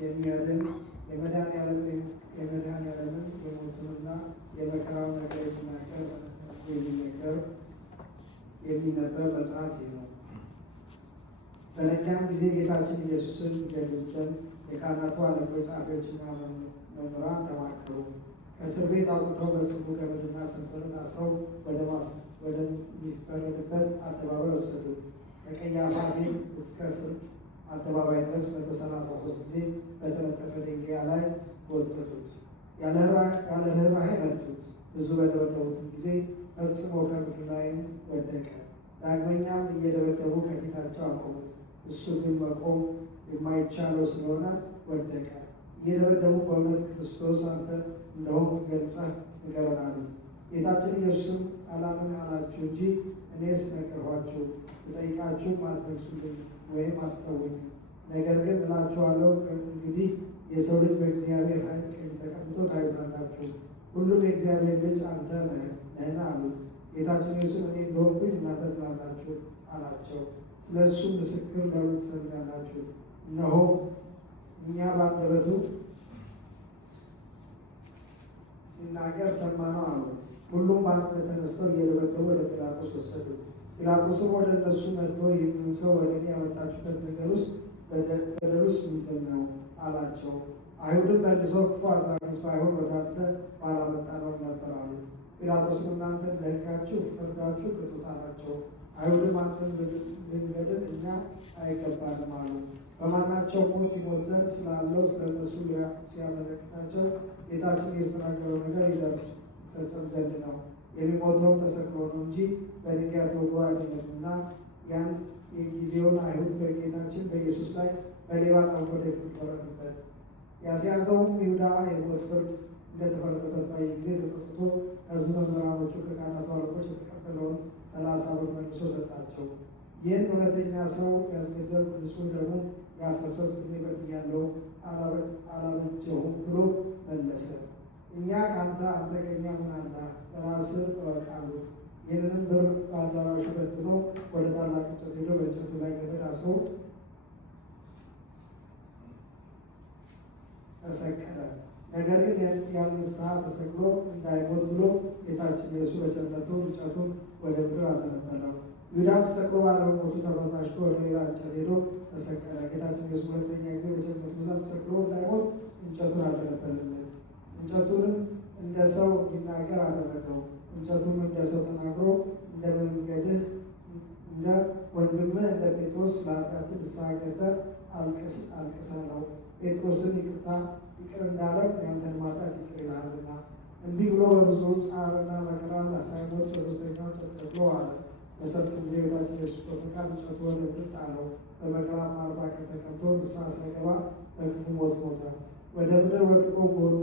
የሚያድን የመድኃኔዓለምን የሞቱንና የመከራውን ነገር የሚነበብ መጽሐፍ ነው። በነኛም ጊዜ ጌታችን ኢየሱስን ይገድሉት ዘንድ የካህናቱ አለቆች፣ ጸሐፊዎችና መምህራን ተማከሩ። ከእስር ቤት አውጥተው በጽኑ ገመድና ሰንሰለት አስረው ወደሚፈረድበት አደባባይ ወሰዱት። ከቀያፋ ቤት እስከ ፍርድ አደባባይ ድረስ 133 ጊዜ በተለጠፈ ድንጋይ ላይ ወጠጡት። ያለ ርኅራኄ መቱት። ብዙ በደበደቡትም ጊዜ ፈጽሞ ከምድር ላይም ወደቀ። ዳግመኛም እየደበደቡ ከፊታቸው አቆሙት። እሱ ግን መቆም የማይቻለው ስለሆነ ወደቀ። እየደበደቡ በእውነት ክርስቶስ አንተ እንደሆንክ ገልጸህ ንገረን አሉት። ጌታችን ኢየሱስም አላምን አላችሁ እንጂ እኔስ ነገርኋችሁ። ብጠይቃችሁም አትመልሱልኝ ወይም አትተውኝ። ነገር ግን እላችኋለሁ እንግዲህ የሰው ልጅ በእግዚአብሔር ኃይል ቀኝ ተቀምጦ ታዩታላችሁ። ሁሉም የእግዚአብሔር ልጅ አንተ ነህን አሉት። ጌታችን ኢየሱስም እኔ እንደሆንኩኝ እናንተ ትላላችሁ አላቸው። ስለ እሱ ምስክር ለምን ትፈልጋላችሁ? እነሆ እኛ በአንደበቱ ሲናገር ሰማነው አሉ። ሁሉም በአንድነት ተነስተው እየደበደቡ ወደ ጲላጦስ ወሰዱት። ጲላጦስም ወደ እነሱ መጥቶ ይህንን ሰው ወደ እኔ ያመጣችሁበት ነገር ውስጥ በደሉስ ምንድን ነው አላቸው። አይሁድም መልሰው ክፉ አድራጊስ ባይሆን ወደ አንተ ባላመጣነው ነበር አሉ። ጲላጦስም እናንተን ለሕጋችሁ ፈርዳችሁ ቅጡት አላቸው። አይሁድም አንተን ልንገድል እኛ አይገባንም አሉ። በማናቸው ሞት ይሞት ዘንድ ስላለው ስለ እነሱ ሲያመለክታቸው ጌታችን የተናገረው ነገር ይፈጸም ዘንድ ነው። የሚሞተው ተሰቅሎ ነው እንጂ በድንጋይ ተወግሮ አይደለምና ያን የጊዜውን አይሁድ በጌታችን በኢየሱስ ላይ በሌባ ጠንቆ ፈረዱበት። ያስያዘውም ይሁዳ የሞት ፍርድ እንደተፈረደበት ባየ ጊዜ ተጸጽቶ ከሕዝቡ መምህራኖቹ ከካህናቱ አለቆች የተቀበለውን 30 ብር መልሶ ሰጣቸው። ይህን እውነተኛ ሰው ያስገደልኩ ንጹሕ ደግሞ ያፈሰስኩ እኔ በድያለሁ አላበጀሁም ብሎ መለሰ። እኛ ከአንተ አንተ ከእኛ ምን አለህ? በራስህ እወቅ አሉት። ይህንንም ብር በአዳራሹ በትኖ ወደ ታላቅ እንጨት ሄዶ በእንጨቱ ላይ ገመድ አስሮ ተሰቀለ። ነገር ግን ያለ ንስሐ ተሰቅሎ እንዳይሞት ብሎ ጌታችን ኢየሱስ በቸርነቱ እንጨቱን ወደ ምድር አዘነበለው። ይሁዳም ተሰቅሎ ባለመሞቱ ተበሳጭቶ ወደ ሌላ እንጨት ሄዶ ተሰቀለ። ጌታችን ኢየሱስ ሁለተኛ ጊዜ በቸርነቱ ብዛት ተሰቅሎ እንዳይሞት እንጨቱን አዘነበለለት። እንጨቱንም እንደ ሰው እንዲናገር አደረገው። እንጨቱም እንደ ሰው ተናግሮ እንደ መንገድህ እንደ ወንድምህ እንደ ጴጥሮስ ለኃጢአትህ ንስሐ ገብተህ አልቅሰለው። ጴጥሮስን ይቅር እንዳለው ያንተን ኃጢአት ይቅር ይልሃልና። እንዲህ ብሎ በብዙ ጻርና መከራ ሳይሞት በሦስተኛው እንጨት ሰቅሎ አለ። በሰጡ ጊዜ ጌታችን ኢየሱስ በፈቃድ እንጨቱ ወደ ምድር ጣለው። በመከራም 40 ቀን ተቀምጦ ንስሐ ሳይገባ በክፉ ሞት ሞተ። ወደ ምድር ወድቆ ጎኑ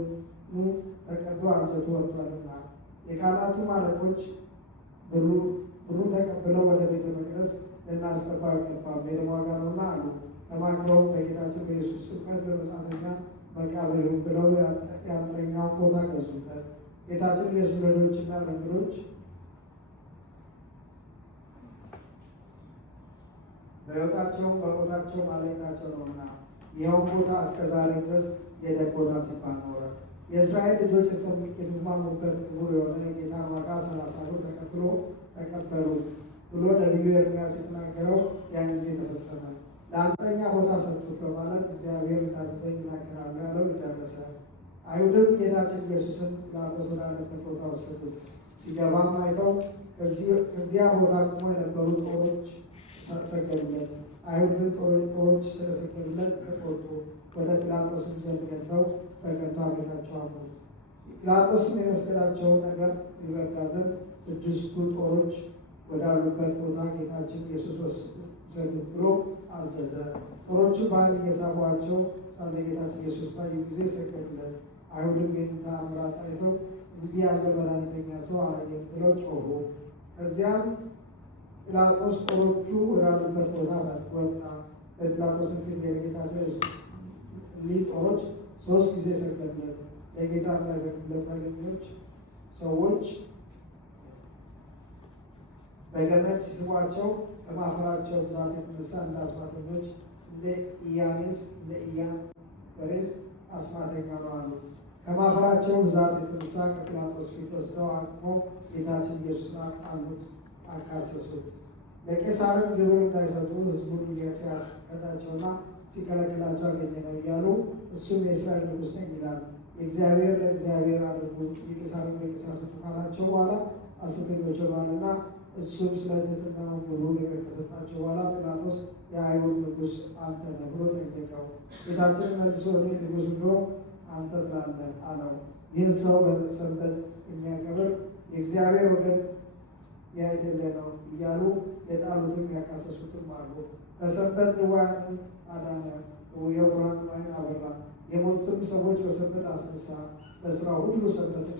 ተቀዶ አንጀቱ ወጥቷልና። የካህናቱም አለቆች ብሩ ተቀብለው ወደ ቤተ መቅደስ ልናስገባ አይገባም፣ የደም ዋጋ ነውና አሉ። ተማክረው በጌታችን በኢየሱስ ስብከት በመጻተኛ መቃብር ይሁን ብለው የአንጥረኛውን ቦታ ገዙበት። ጌታችን ኢየሱስ ለድሆችና ለእንግዶች በሕይወታቸውም በሞታቸውም አለኝታቸው ነውና፣ ይኸው ቦታ እስከ ዛሬ ድረስ የደም ቦታ ሲባል ኖረ። የእስራኤል ልጆች የተስማሙበት ክቡር የሆነ የጌታን ዋጋ 30 ብር ተቀበሉ ብሎ ነቢዩ ኤርምያስ የተናገረው ያን ጊዜ ተፈጸመ። ለአንጥረኛ ቦታ ሰጡት በማለት እግዚአብሔር እንዳዘዘኝ እናገራለሁ ያለው ደረሰ። አይሁድም ጌታችን ኢየሱስን ጲላጦስ ወዳለበት ቦታ ወሰዱት። ሲገባም አይተው ከዚያ ቦታ ቆሞ የነበሩ ጦሮች ሰገዱለት። አይሁድ ግን ጦሮች ስለሰገዱለት ተቆጡ። ወደ ጲላጦስም ዘንድ ገብተው በከንቱ ቤታቸው አሞት። ጲላጦስም የመስቀላቸውን ነገር ሊረዳ ዘንድ 6ቱ ጦሮች ወዳሉበት ቦታ ጌታችን ኢየሱስ ወሰዱት ብሎ አዘዘ። ጦሮቹ በኃይል እየሳቧቸው ሳለ ጌታችን ኢየሱስ ባዩ ጊዜ ሰገዱለት። አይሁድም ይህን ተአምራት አይተው እንዲህ ያለ መድኃኒተኛ ሰው አላየንም ብለው ጮኹ። ከዚያም ጲላጦስ ጦሮቹ ወዳሉበት ቦታ ወጣ። በጲላጦስም ፊት የጌታችን ኢየሱስ እሊህ ጦሮች 3 ጊዜ ሰገዱለት። ለጌታ እንዳይሰግዱለት አገኞች ሰዎች በገመድ ሲስቧቸው ከማፈራቸው ብዛት የተነሳ እንደ አስማተኞች እንደ ኢያኔስ እንደ ኢያን በሬስ አስማተኛ ነው አሉት። ከማፈራቸው ብዛት የተነሳ ከጲላጦስ ፊት ወስደው አቅፎ ጌታችን ኢየሱስን አቃሉት፣ አካሰሱት። ለቄሳርም ግብር እንዳይሰጡ ሕዝቡን ሲያስከዳቸውና ሲከለክላቸው አገኘ ነው እያሉ እሱም የእስራኤል ንጉሥ ነኝ ይላል። የእግዚአብሔር ለእግዚአብሔር አድርጉ፣ የቄሳርን ለቄሳር ስጡ ካላቸው በኋላ ሐሰተኞች ሆነዋልና እሱም ስለ ትሕትናው ግብሩን ከሰጣቸው በኋላ ጲላጦስ የአይሁድ ንጉሥ አንተ ነህ ብሎ ጠየቀው። ጌታችን መልሶ እኔ ንጉሥ እንደሆንሁ አንተ ትላለህ አለው። ይህን ሰው በሰንበት የሚያከብር የእግዚአብሔር ወገን ያይደለ ነው እያሉ የጣሉትም ያካሰሱትም አሉ። በሰንበት ድውያንን አዳነ፣ የዕውራንን ዓይን አበራ፣ የሞቱትም ሰዎች በሰንበት አስነሳ። በሥራው ሁሉ ሰንበትን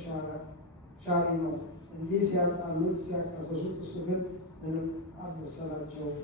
ሻሪ ነው። እንዲህ ሲያጣሉት ሲያካሰሱት፣ እሱ ግን ምንም አልመሰላቸውም።